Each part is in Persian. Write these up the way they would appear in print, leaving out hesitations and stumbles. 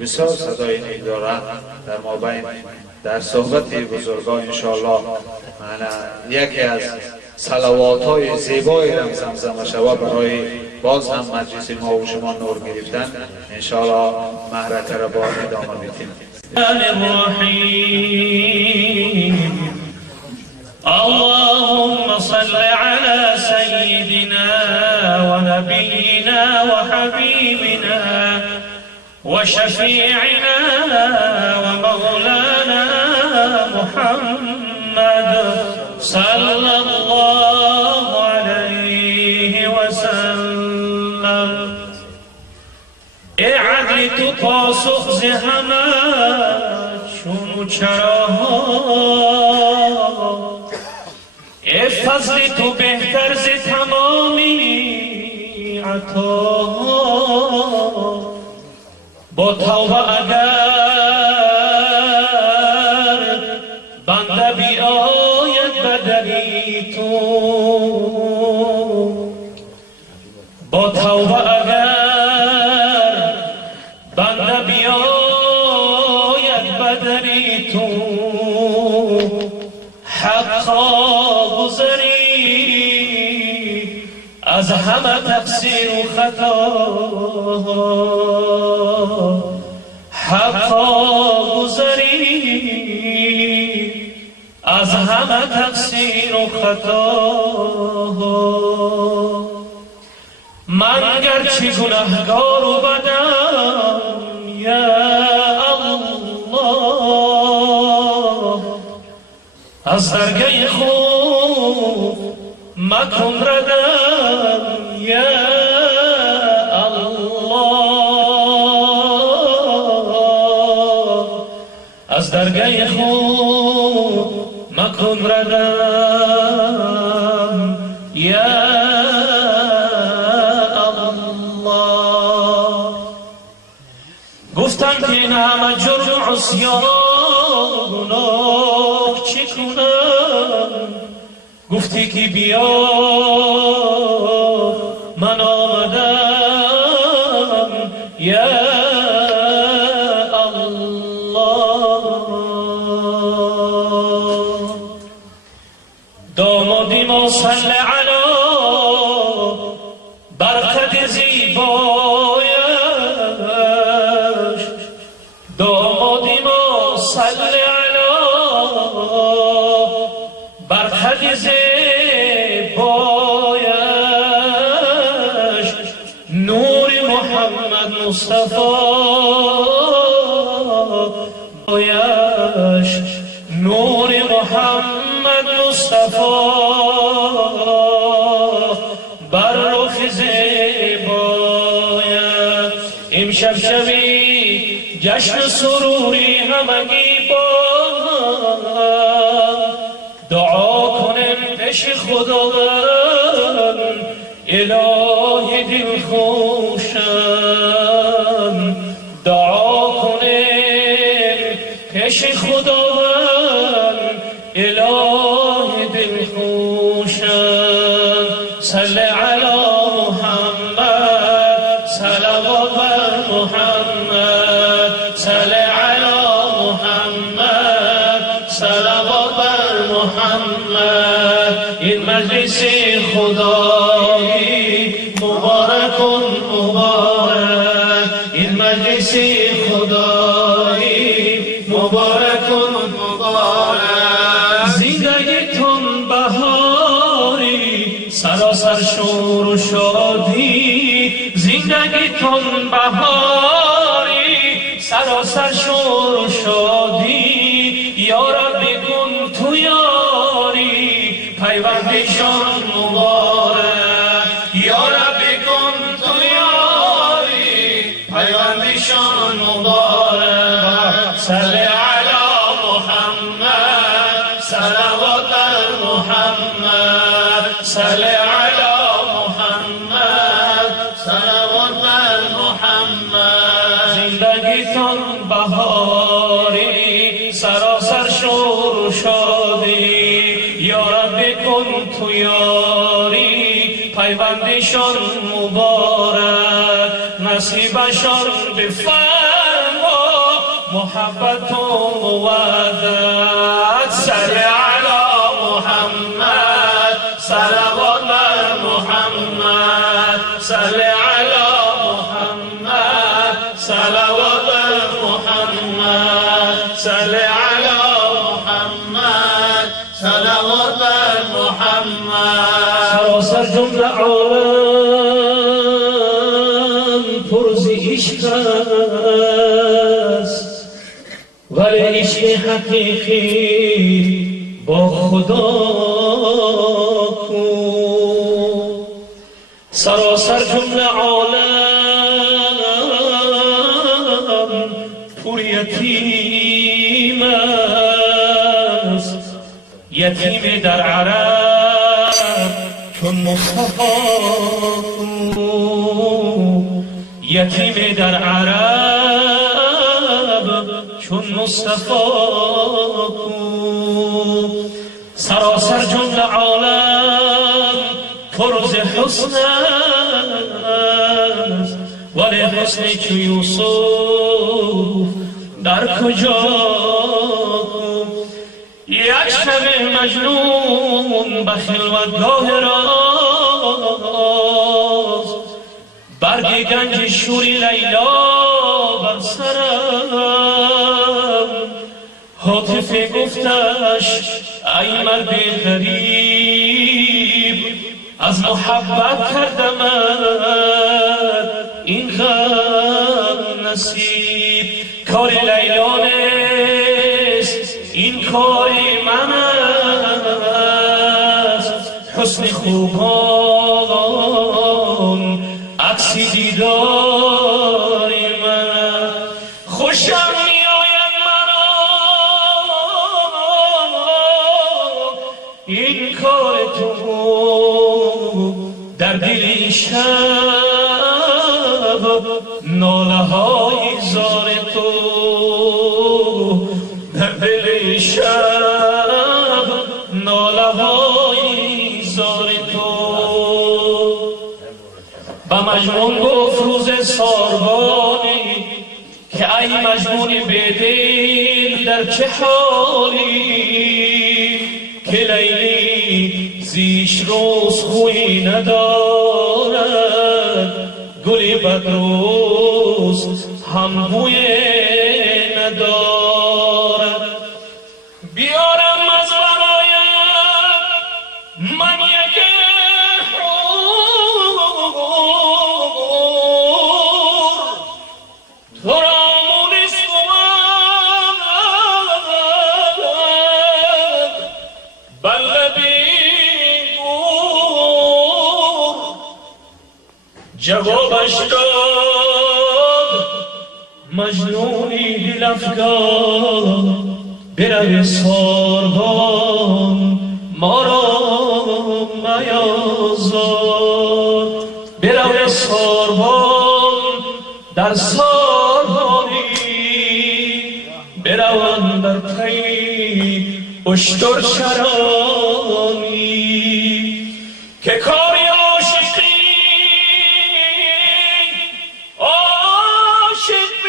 بسیار صدای نیک دارند در مابین در صحبت بزرگان انشاءالله یکی از صلوات‌های زیبایی را زمزمه شود برای باز هم مجلس ما و شما نور گرفتن انشاءالله معرکه را با ادامه میدیم. اللهم صل على سيدنا ونبينا وحبيبنا وشفيعنا ومولانا محمد صلى الله عليه وسلم. ای عدل تو پاسخ ز همه چون چراها، ای فضل تو بهتر ز تمامی عطاها. با توبه اگر بنده بیاید به دری تو، با توبه اگر بنده بیاید به دری تو، حقا گذری از همه تقصیر و خطا، حقا گذری از همه تقصیر و خطا. من گرچه گناهگار و بدم یا الله، از درگاه خوب مکن ردم یا از درگاه خود مکن ردم یا الله. گفتن که این همه جرم و عصیان گناه چه کنم، گفتی که بیا من آمدم یا صل علی برکت زیبایش، دامادی ما صل علی برکت زیبایش، نور محمد مصطفی بایش، نور محمد مصطفی بر رخ زیبایت. امشب شبی جشن سروری همگی با دعا کنیم پیش خداوند، الهی دلخوشم دعا کنیم پیش خداوند، الهی دلخوشم. صل علی محمد صلوات بر محمد، صل علی محمد صلوات بر محمد. این مجلس خدایی مبارک مبارک، این مجلس خدایی مبارک مبارک. زندگیتون بهاری سراسر شور و شادی، زندگیتون بهاری سراسر شور و شادی. یا رب کن تو یاری پیوندشان مبارک، یا رب کن تو یاری پیوندشان مبارک. صل علی محمد صلوات بر محمد، صل علی محمد صلوات بر محمد. زندگیتون بهاری سراسر شور و شادی، یا رب کن تو یاری پیوندشان مبارک، نصیبشان بفرما محبت و مودت صل علی محمد صلوات بر محمد صل علی محمد صلوات بر محمد صل علی محمد صلوات بر محمد سراسر جمله عالم پر ز عشق است ولی عشق حقیقی با خدا کو سراسر جمله عالم پر یتیم است یتیم در عرب چون مصطفی یتیم در عرب چون مصطفی سراسر جمله عالم پر ز حسن است ولی حسن چو یوسف در کجا یک شب مجنون به خلوتگاه راز برگ گنج شوری لیلا بر سرم هاتف گفتش ای مرد غریب از محبت کردمت این غم نصیب کار لیلا نیست این کار من است حسن خوبان عکس دیدار من خوشم میآید مرا این کار تو در دل شب ناله های زار تو در دل شب ناله های زار تو به مجنون گفت روز ساربانی که ای مجنون بیدل در چه حالی که لیلی زیش روز خوی ندارد گلی بدروز هم بوی ندارد بیارم از برایم من یک تو را مونس بود بلبی گور جوابش داد مجنونی دل افکار بروی ساربان ما را میازار بروی ساربان در ساربانی بروان در پی اشتر شرانی که کاری عاشقی عاشق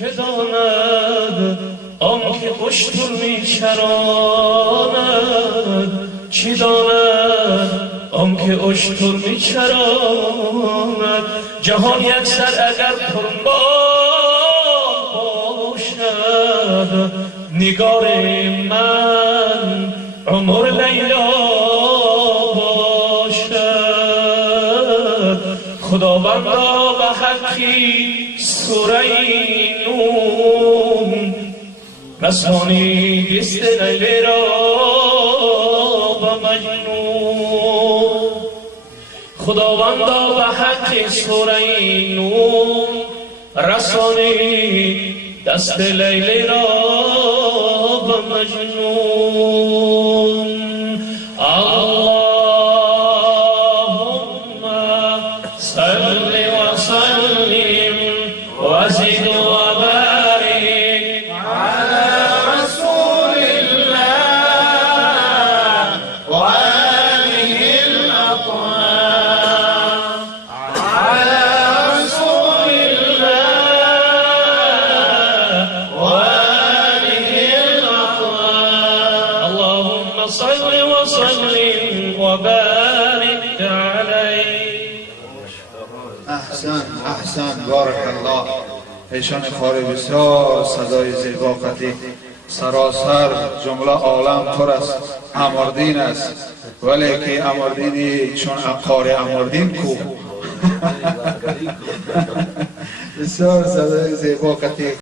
چه داند آنکه اشتر میچراند چه داند آنکه اشتر میچراند جهان یک سر اگر پربار باشد نگار من عمر لیلا باشد خداوندا به حقی سوره نون رسانی دست لیلی را به مجنون خداوندا به حق سوره نون رسانی دست لیلی را به مجنون اللهم صل و سلم و زد و بارک على رسول الله و آله الاطهار فصل وسلم وبارك عليه. احسن بارک الله. ایشان خاری بسیار صدای زیبا قطعی سراسر جمله عالم پر است امردین است، ولی که امردینی چون قاری امردین کو بسیار صدای زیبا قطعی